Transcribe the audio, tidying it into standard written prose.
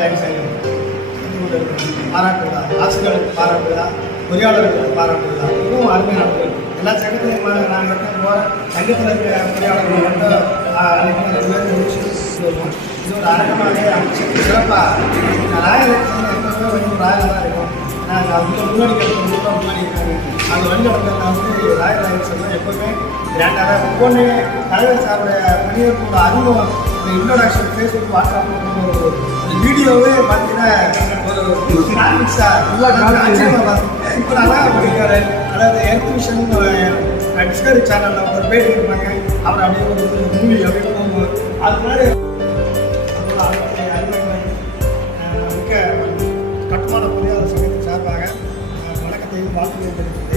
Royal பாராட்டு விழா, ஆசிரியர்களுக்கு பாராட்டு விழா, பொறியாளர்களுக்கு பாராட்டு விழா இதுவும் அருமையாக நடக்கும். எல்லா சங்கத்திலையும் நாங்கள் மட்டும் போகிறோம். சங்கத்தில் இருக்கிற பொறியாளர்கள் மட்டும் அனைத்து 2 பேரும் முடிச்சு வருவோம். இது ஒரு அரங்கமாக சிறப்பாக ராயல் எப்பவுமே வந்து ராயல் தான் இருக்கும். நாங்கள் அவங்க முன்னாடி முன்னாடி இருக்காங்க. அந்த வண்டி வந்து ராயல் சொல்லுவோம். எப்போவுமே கிராண்டாக தான் ஒவ்வொன்று தலைவர் சாருடைய பணியர்களோட அறிமுகம் இன்ட்ரோடக்ஷன் ஃபேஸ்புக் வாட்ஸ்அப் ஒரு வீடியோவே பார்த்தீங்கன்னா ஒரு இப்போ நல்லா படிக்கிறாரு. அதாவது ஹெல்த் மிஷன் டிஸ்கவரி சேனலில் ஒரு பேட்டி கொடுப்பாங்க. அவர் அப்படியே ஒரு மூவி அப்படியே போகும்போது அது மாதிரி